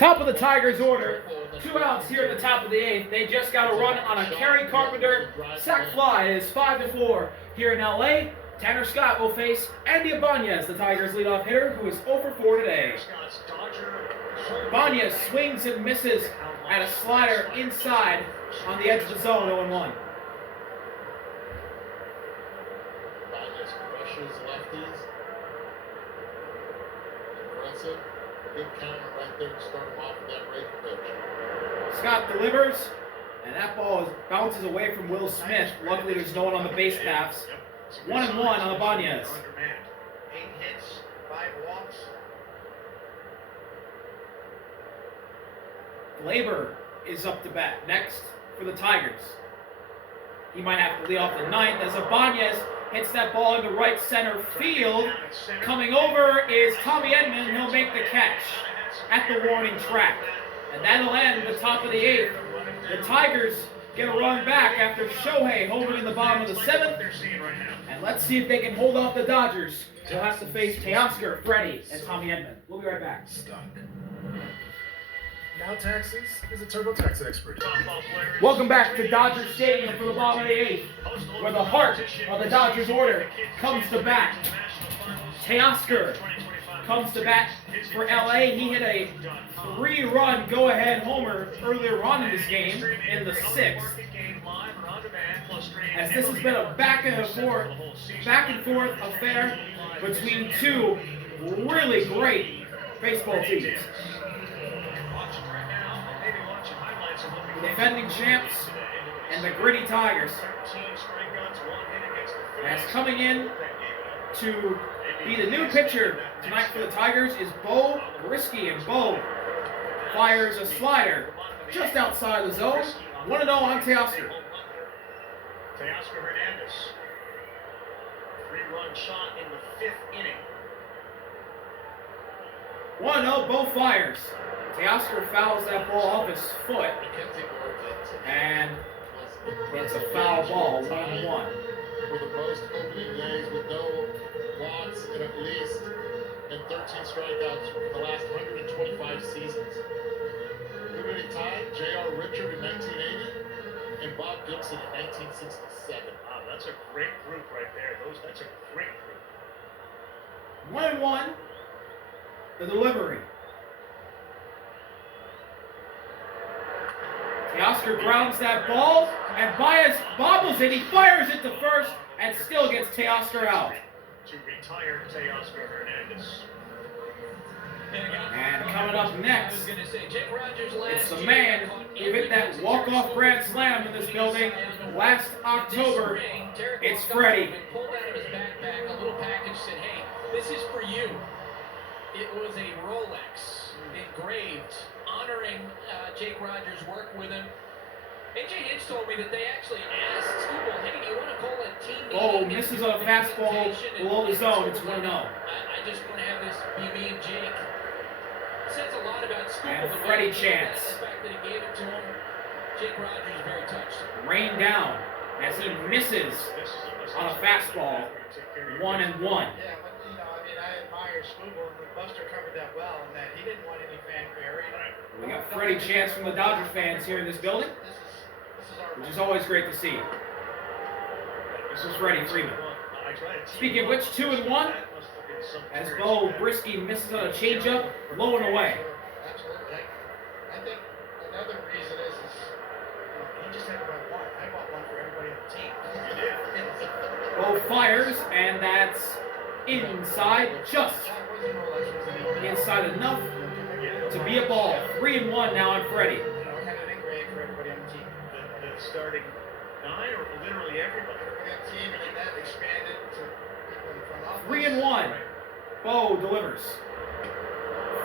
Top of the Tigers order. 2 outs here at the top of the 8th. They just got a run on a Kerry Carpenter sac fly. It is 5-4 here in LA. Tanner Scott will face Andy Ibanez, the Tigers' leadoff hitter, who is 0 for 4 today. Ibanez swings and misses at a slider inside on the edge of the zone, 0-1. Ibanez crushes lefties. Aggressive. Good counter right there to start him off with that break pitch. Scott delivers, and that ball bounces away from Will Smith. Luckily, there's no one on the base paths. 1-1 on Ibanez. 8 hits, 5 walks. Labor is up to bat next for the Tigers. He might have to lead off the 9th as Ibanez hits that ball into right center field. Coming over is Tommy Edman. He'll make the catch at the warning track. And that'll end the top of the 8th. The Tigers get a run back after Shohei holding in the bottom of the 7th. And let's see if they can hold off the Dodgers. They'll have to face Teoscar, Freddie, and Tommy Edman. We'll be right back. Stuck. Now Taxes is a TurboTax expert. Welcome back to Dodger Stadium for the bottom of the 8th, where the heart of the Dodgers order comes to bat. Teoscar comes to bat for LA. He hit a 3-run go-ahead homer earlier on in this game in the 6th. As this has been a back and forth affair between two really great baseball teams. The defending champs and the gritty Tigers. As coming in to be the new pitcher tonight for the Tigers is Bo Brisky, and Bo fires a slider just outside the zone. 1-0 on Teoscar. Teoscar Hernandez. 3-run shot in the 5th inning. 1-0, Bo fires. Teoscar fouls that ball off his foot, and it's a foul ball, 1-1. For the most opening days with no walks and at least 13 strikeouts for the last 125 seasons. Who did he tie? J.R. Richard in 1980 and Bob Gibson in 1967. Wow, that's a great group right there. That's a great group. 1-1, the delivery. Teoscar grounds that ball, and Baez bobbles it. He fires it to first and still gets Teoscar out. To retire Teoscar Hernandez. And coming up next, it's the man who hit that walk-off grand slam in this building last October. It's Freddie. Pulled out of his backpack a little package, said, "Hey, this is for you." It was a Rolex engraved, honoring Jake Rogers' work with him. AJ Hinch told me that they actually asked Skubal, "Hey, do you want to call a team meeting?" Oh, misses a fastball below the zone. It's 1-0. I just want to have this be me and Jake. It says a lot about Skubal. And Freddie chants. The fact that he gave it to him. Jake Rogers is very touched. Rain down as he misses on a fastball. 1-1. Yeah, but I admire Skubal, and Buster covered that well, and that he didn't want any fanfare. We got Freddie chants from the Dodger fans here in this building, which is always great to see. This is Freddie Freeman. Speaking of which, 2-1, as Bo Brisky misses on a changeup, low and away. Absolutely. I think another reason is he just had to buy one. I bought one for everybody on the team. You did. Bo fires, and that's inside, just inside enough to be a ball. 3-1 now on Freddie. I had an engraved for everybody on the team. The starting 9 or literally everybody? Everybody on the team, and then that expanded to people in the front office. 3-1. Bo delivers.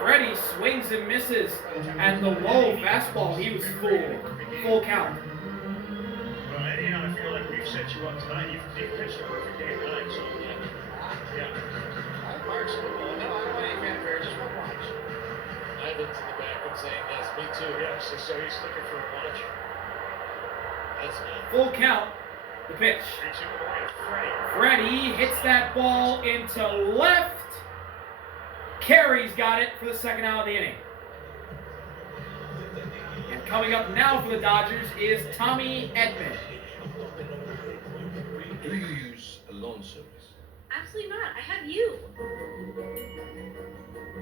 Freddie swings and misses at the low fastball. He was full count. Well, Eddie, I feel like we've set you up tonight. You've pitched a perfect game tonight, so yeah. I admire Skubal. No, I don't want any fanfare, just one watch. Ivan's in the back and saying, yes, me too. Yes, so he's looking for a bunch. That's me. Full count. The pitch. 3-2 away. Freddie hits that ball into left. Carey's got it for the second out of the inning. coming up now for the Dodgers is Tommy Edman. Do you use a lawn service? Absolutely not. I have you.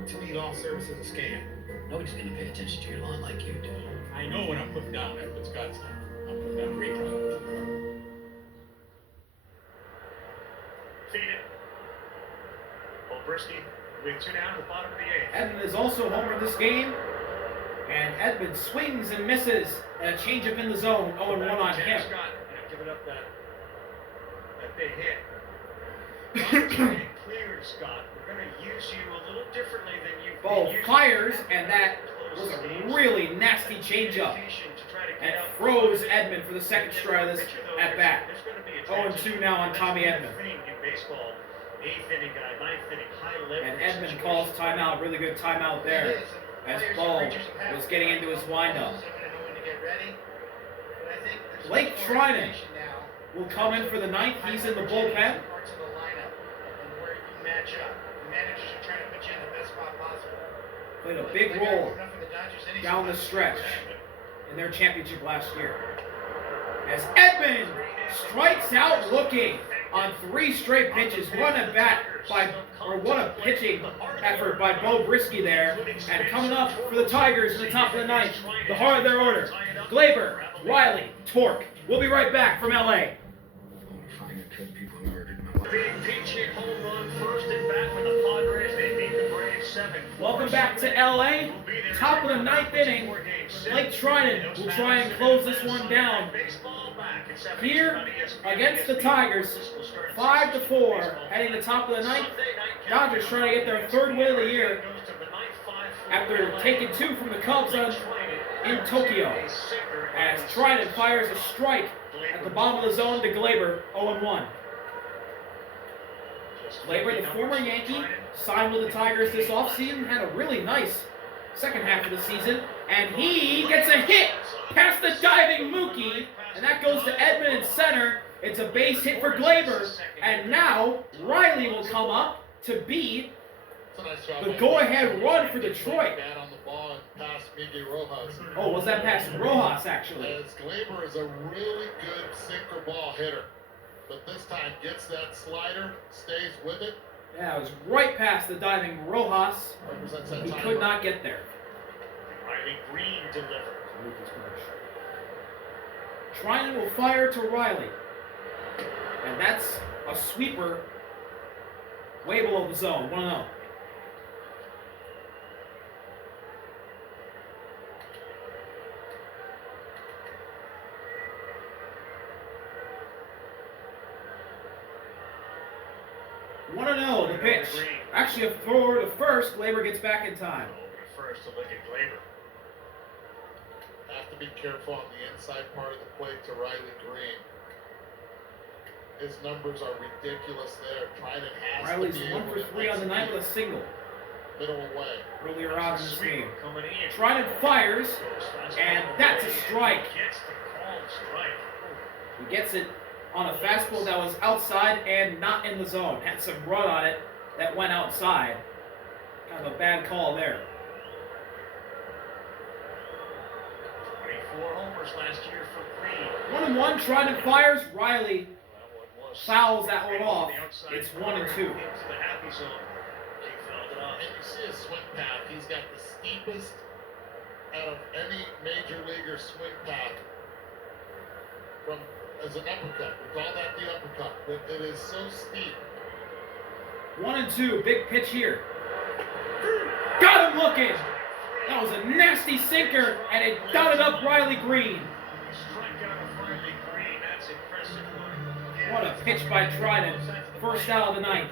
To me, lawn service is a scam. Nobody's gonna pay attention to your lawn like you do. I know when I'm putting down Edward's guts now. I'm putting down great product. Feed it. Bobrisky with 2 down at the bottom of the 8th. Edman is also homer this game. And Edman swings and misses. And a changeup in the zone. 0-1 on him. Scott, giving up that big hit. Cleared, Scott. We're going to use you a little differently than you've Ball been used fires, to. and that was a really nasty changeup. And froze Edman for the second strike of this at bat. 0-2 now on Tommy Edman. In baseball, 8th inning guy, 9th inning, high leverage. And Edman calls timeout, really good timeout there. As Ball was getting into his windup. Blake Trinan will come in for the 9th. He's in the bullpen. Played a big role down the stretch in their championship last year. As Edman strikes out looking on 3 straight pitches. What a pitching effort by Bo Brisky there. And coming up for the Tigers in the top of the 9th, the heart of their order, Glaber, Riley, Torque. We'll be right back from LA. Big pinch hit home run, first at bat for the Padres. They beat the Braves 7. Welcome back to LA. Top of the 9th inning. Blake Trinan will try and close this one down. Here against the Tigers, 5-4, heading the top of the 9th. Dodgers trying to get their 3rd win of the year after taking 2 from the Cubs in Tokyo. As Trinan fires a strike at the bottom of the zone to Glaber, 0-1. Glaber, the former Yankee, signed with the Tigers this offseason, had a really nice second half of the season, and he gets a hit past the diving Mookie, and that goes to Edman in center. It's a base hit for Glaber, and now Riley will come up to be the go-ahead run for Detroit. Oh, was that past Rojas, actually? As Glaber is a really good sinker ball hitter. But this time gets that slider, stays with it. Yeah, it was right past the diving Rojas. He could not get there. Riley Green delivered. Trinan will fire to Riley. And that's a sweeper way below the zone, 1-0. The pitch. Actually, a throw to first. Glaber gets back in time. First to look at Glaber. Have to be careful on the inside part of the plate to Riley Green. His numbers are ridiculous there. Trinan has Riley's to be 1 for 3 on the night with a single. Middle away. Earlier on in this game. Coming in. Trinan fires, and that's a strike. Gets the called strike. He gets it on a fastball that was outside and not in the zone. Had some run on it that went outside. Kind of a bad call there. 24 homers last year for Green. 1-1, Trinan fires. Riley fouls that one off. It's 1-2. Into the happy zone. He fouled it off. And you see his swing path. He's got the steepest out of any major leaguer swing path from as an uppercut. We call that the uppercut. But it is so steep. 1-2, big pitch here. Got him looking. That was a nasty sinker, and it dotted up Riley Green. Strikeout of Riley Green. That's impressive. What a pitch by Trinan. First out of the 9th.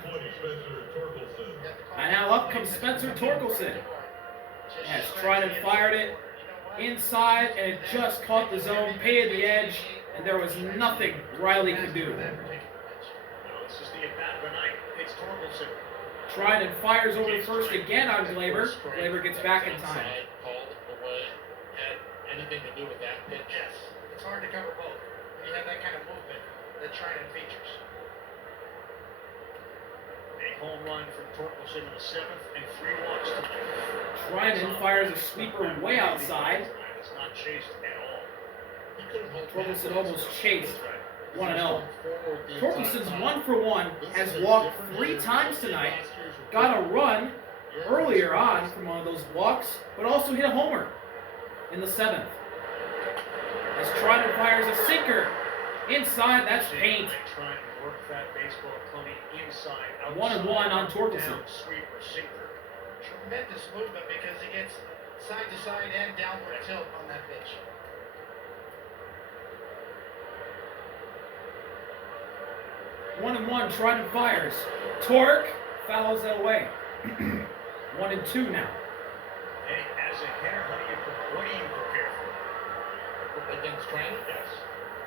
And now up comes Spencer Torkelson. As Trinan fired it inside, and it just caught the zone, paid the edge, and there was nothing Riley could do. This is the at-bat of the night. It's Torkelson. Trinan fires over to first again on Glaber. Glaber gets back in time. Called away. Had anything to do with that pitch? Yes, it's hard to cover both. When you have that kind of movement that Trinan features. A home run from Torkelson in the 7th and 3 walks tonight. Trinan fires a sweeper way outside. has not chased at all. He couldn't hold Torkelson back. almost chased That's right. 1-0. Forward the Torkelson's entire time. 1 for 1, This has is a walked different 3 hitter. times This is tonight, last year's got a recruit. run You're earlier first on base. from one of those walks, but also hit a homer in the 7th. As Trotter fires a sinker inside, that's paint. Trying to work that baseball coming inside. 1-1 on Torkelson. Down, sweeper, sinker. Tremendous movement because he gets side to side and downward tilt on that pitch. One and one, Trotter fires. Torque fouls that away. 1-2 now. Hey, as a hitter, what do you prepare for? Against Trinan? Yes.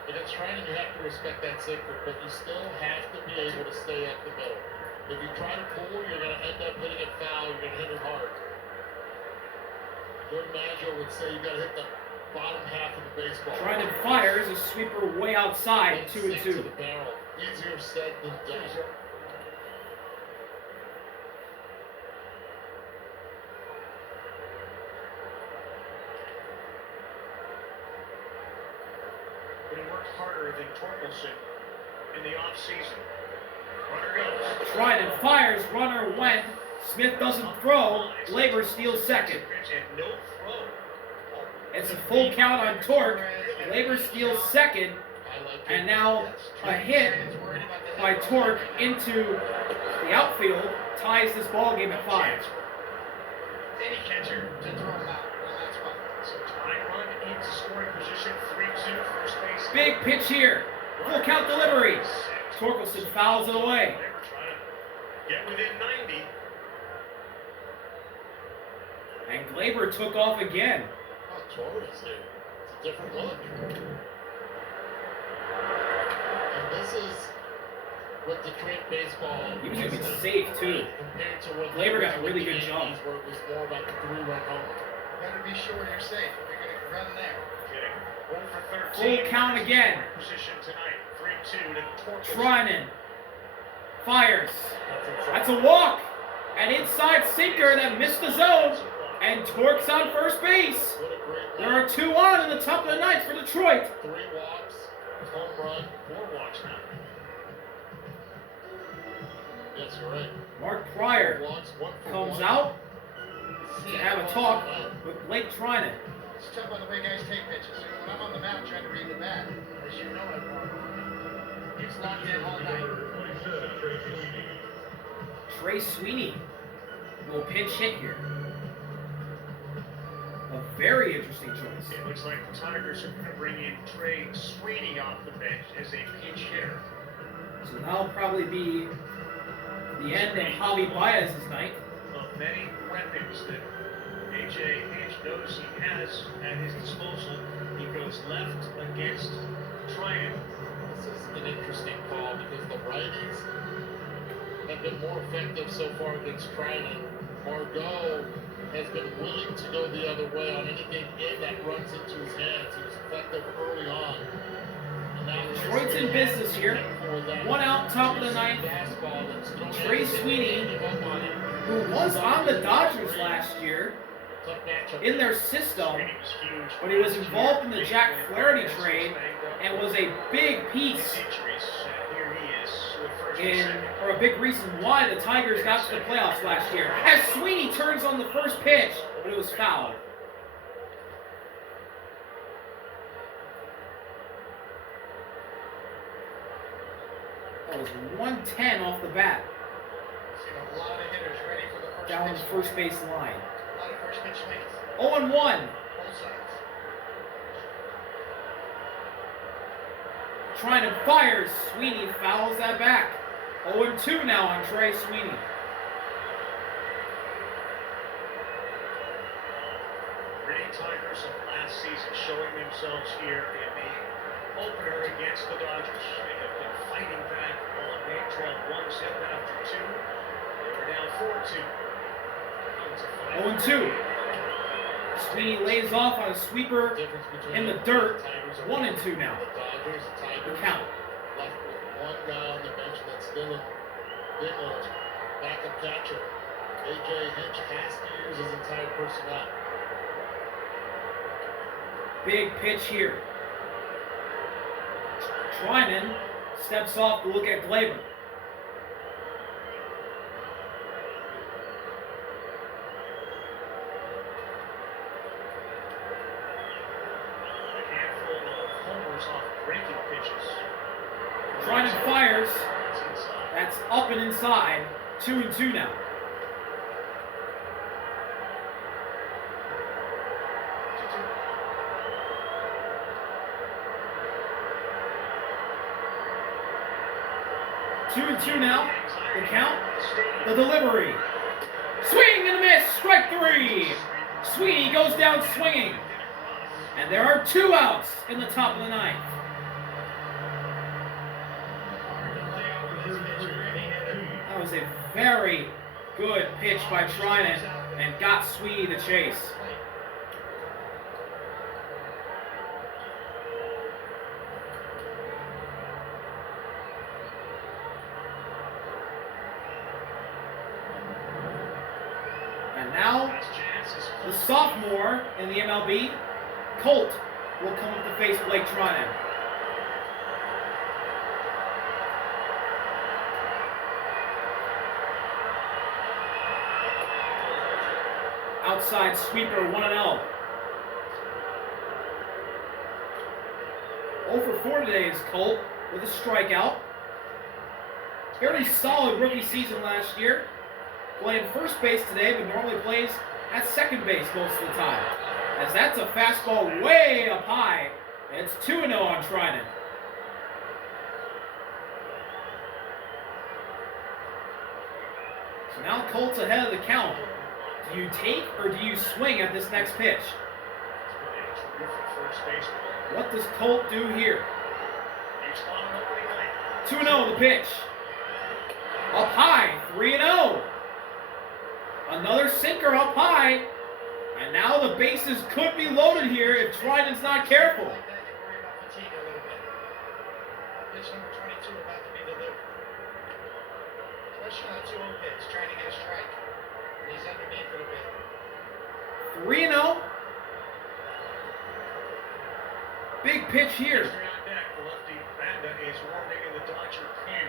Against Trinan, you have to respect that sinker, but you still have to be able to stay up the middle. If you try to pull, you're going to end up hitting it foul. You're going to hit it hard. Jordan Maggio would say you got to hit the bottom half of the baseball. Trotter fires a sweeper way outside. 2-2. To the barrel. Easier said than done. But he worked harder than Torkelson in the offseason. Runner goes. Trotter fires, runner went. Smith doesn't throw. Labor steals second. And no throw. It's a full count on Torque. Labor steals second. I like And it. now a hit by Torque into the outfield ties this ball game at 5. Any catcher to throw him out on that spot. So tying run into scoring position, 3-2, first base. Big pitch here. Full count delivery. Torkelson fouls it away. They were trying to get within 90. And Glaber took off again. Oh, Torres here. It's a different look. And this is what Detroit baseball He was going to be is safe, too. compared to what Glaber got a with really the good jump. Yankees, where it was more about the 3-run homer. Better be sure you're safe if you're going to run there. Kidding. 0 for 13. Full count again. Position tonight. 3-2 to Torkelson. Trinan fires. That's That's a walk. An inside sinker that missed the zone. And Torque's on first base. What a great There are 2 on in the top of the ninth for Detroit. 3 walks, home run. 4 walks now. Yes, you're right. Mark Pryor 4 walks, 1 for comes 1. out to have a talk with Blake Trinan. It's tough on the way guys take pitches. When I'm on the mound trying to read the bat, as you know I want. It's locked in all night. Trey Sweeney will pinch hit here. A very interesting choice. It looks like the Tigers are going to bring in Trey Sweeney off the bench as a pinch hitter. So that'll probably be the end of Javi Baez's night. Of many weapons that A.J. Hinch knows he has at his disposal, he goes left against Trinan. This is an interesting call because the righties have been more effective so far against Trinan. Margot has been willing to go the other way on anything in that runs into his hands. He was effective early on. And now Detroit's in business here. 1 out, top of the ninth. Trey Sweeney, who was on the Dodgers last year in their system, Sweeney was huge. but he was involved in the Jack Flaherty trade and was a big piece Injuries, here he is with first and in, second. or a big reason why the Tigers got to the playoffs last year. As Sweeney turns on the first pitch, but it was fouled. That was 110 off the bat, Seen a lot of hitters ready for the first down pitch. the first base line. A lot of first pitch swings. 0-1. Both sides. Trying to fire. Sweeney fouls that back. 0-2 now on Trey Sweeney. Gritty Tigers of last season showing themselves here in the opener against the Dodgers. They have been fighting back on. They trailed 1-0 after 2. They were down 4-2. It's a 0-2. Sweeney lays off on a sweeper in the dirt. 1-2 now. The Dodgers, the The Tigers, count. left with 1 guy on the bench that's still a backup catcher. A.J. Hinch has to use his entire personnel. Big pitch here. Trinan steps off to look at Glaber. A handful of homers off breaking pitches. Trinan fires. That's inside. That's up and inside. 2-2 now. Two and two now. The count. The delivery. Swing and a miss. Strike 3. Sweeney goes down swinging. And there are 2 outs in the top of the 9th. That was a very good pitch by Trinan and got Sweeney to chase. And now, the sophomore in the MLB, Colt, will come up to face Blake Trinan. Outside sweeper, 1-0. 0 for 4 today is Colt with a strikeout. Fairly solid rookie season last year. Playing first base today, but normally plays at second base most of the time. As that's a fastball way up high. It's 2-0 on Trinan. So now Colt's ahead of the count. Do you take or do you swing at this next pitch? What does Colt do here? 2-0 the pitch. Up high, 3-0. Another sinker up high. And now the bases could be loaded here if Trinan's not careful. Like that, you worry about fatigue a little bit. Pitch number 22 about to be delivered. Especially on a 2-0 pitch, trying to get a strike. And he's underneath it a bit. 3-0. Big pitch here. On deck, the lefty Banda is warming in the Dodger pen.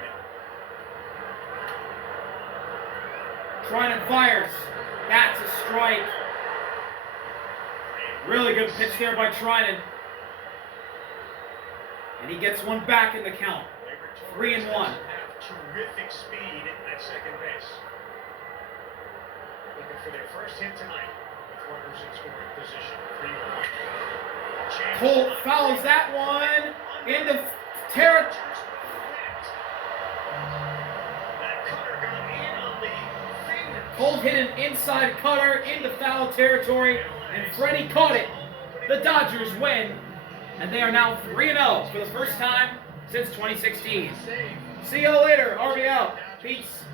Trinan fires. That's a strike. Really good pitch there by Trinan. And he gets one back in the count. 3-1. Have terrific speed at second base. Looking for their first hit tonight with runners in scoring position. 3-1. Colt fouls that one into territory. That cutter got in on the finger. Colt hit an inside cutter into foul territory, and Freddie caught it. The Dodgers win, and they are now 3-0 for the first time since 2016. See you later. RB out. Peace.